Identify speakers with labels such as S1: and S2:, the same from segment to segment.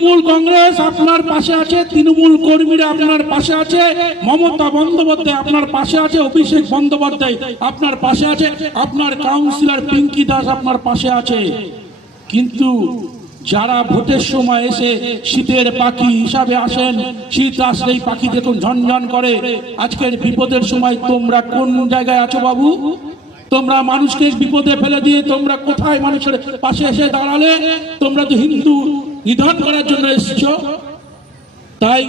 S1: তৃণমূল কংগ্রেস আপনার পাশে আছে, তৃণমূল কর্মীরা আপনার পাশে আছে, মমতা বন্দ্যোপাধ্যায় আপনার পাশে আছে, অভিষেক বন্দ্যোপাধ্যায় আপনার পাশে আছে, আপনার কাউন্সিলর পিঙ্কি দাস আপনার পাশে আছে। কিন্তু যারা ভোটের সময় এসে শীতের পাখি হিসাবে আসেন, শীত আসলেই পাখি দেখুন ঝনঝন করে। আজকের বিপদের সময় তোমরা কোন জায়গায় আছো বাবু? তোমরা মানুষকে বিপদে ফেলে দিয়ে তোমরা কোথায় মানুষের পাশে এসে দাঁড়ালে? তোমরা তো হিন্দু নিধন করার জন্য এসছ। তাই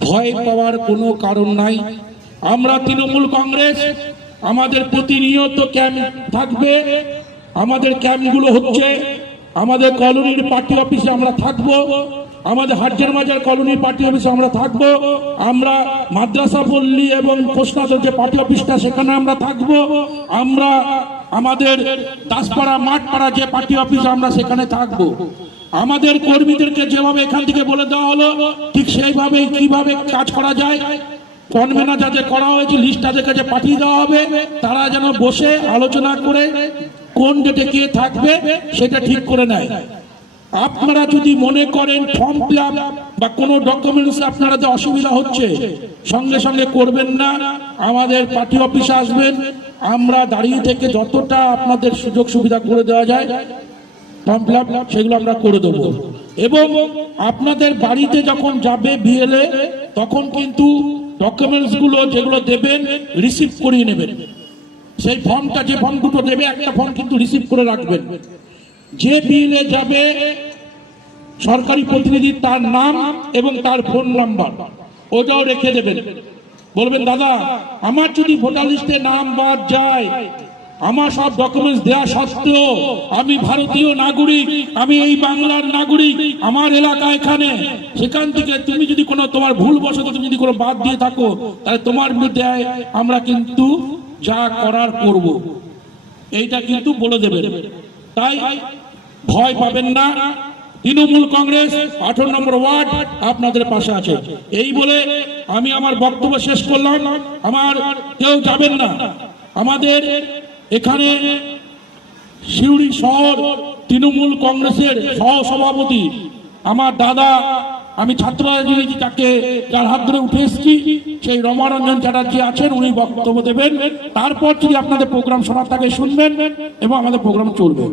S1: ভয় পাওয়ার কোনো কারণ নাই। আমরা তৃণমূল কংগ্রেস, আমাদের প্রতিনিয়ত ক্যাম্প থাকবে। আমাদের ক্যাম্পগুলো হচ্ছে আমাদের কলোনির পার্টি অফিসে আমরা থাকব। আমাদের হাটজার মাজার কলোনির পার্টি অফিসে আমরা থাকব। আমরা মাদ্রাসা পল্লী এবং কোষনাথের যে পার্টি অফিসটা সেখানে আমরা থাকব। আমরা আমাদের দাসপাড়া, মাঠপাড়া যে পার্টি অফিস আমরা সেখানে থাকব। আমাদের কর্মীদেরকে যেভাবে এখান থেকে বলে দেওয়া হলো, ঠিক সেইভাবে কীভাবে কাজ করা যায় কনভেনার যা যে করা হয়েছে লিস্ট তাদের কাছে পাঠিয়ে দেওয়া হবে। তারা যেন বসে আলোচনা করে কোন ডেটে কে থাকবে, সেটা ঠিক করে নেয়। আপনারা যদি মনে করেন ফর্ম ফিল বা কোনো ডকুমেন্টস আপনারা যে অসুবিধা হচ্ছে, সঙ্গে সঙ্গে করবেন না। আমাদের পার্টি অফিসে আসবেন। আমরা দাঁড়িয়ে থেকে যতটা আপনাদের সুযোগ সুবিধা করে দেওয়া যায় ফর্ম ফিল সেগুলো আমরা করে দেবো। এবং আপনাদের বাড়িতে যখন যাবে বিএলএ তখন কিন্তু ডকুমেন্টসগুলো যেগুলো দেবেন রিসিভ করিয়ে নেবেন। সেই ফর্মটা যে ফর্ম দুটো দেবে, একটা ফর্ম কিন্তু রিসিভ করে রাখবেন। যে বিএলএ যাবে, সরকারি প্রতিনিধি তার নাম এবং তার ফোন নাম্বার। ওটাও রেখে দেবেন। বলবেন, দাদা, আমার যদি ভোটার লিস্টে নাম বাদ যায়, আমার সব ডকুমেন্টস দেওয়া সত্ত্বেও আমি ভারতীয় নাগরিক, আমি এই বাংলার নাগরিক, আমার এলাকা এখানে। সেখান থেকে তুমি যদি কোনো তোমার ভুল বশত তুমি যদি কোনো বাদ দিয়ে থাকো, তাহলে তোমার বিরুদ্ধে আমরা কিন্তু যা করার করব। এইটা কিন্তু বলে দেবে তাই ভয় পাবেন না। তৃণমূল কংগ্রেস, আঠারো নম্বর ওয়ার্ড আপনাদের পাশে আছে। এই বলে আমি আমার বক্তব্য শেষ করলাম। আমার কেউ যাবেন না। আমাদের এখানে শিউড়ি শহর তৃণমূল কংগ্রেসের সহ সভাপতি আমার দাদা, আমি ছাত্র রাজনীতি তাকে যার হাত ধরে উঠে এসেছি। সেই রমারঞ্জন চ্যাটার্জি আছেন, উনি বক্তব্য দেবেন। তারপর যদি আপনাদের প্রোগ্রাম শোনার থাকে শুনবেন এবং আমাদের প্রোগ্রাম চলবে।